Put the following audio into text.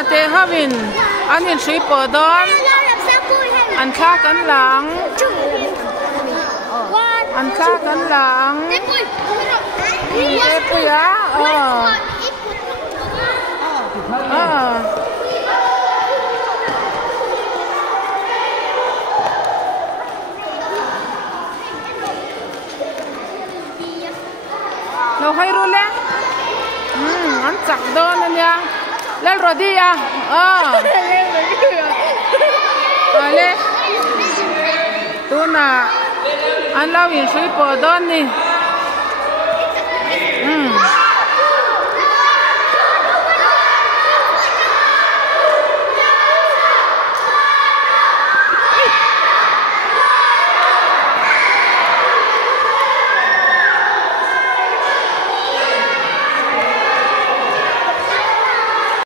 ate havin anin shui po don an kha kan lang an kha kan lang te puya lo hay rule an chak don ania lel rodi ya ale tuna an lawin shui po don ni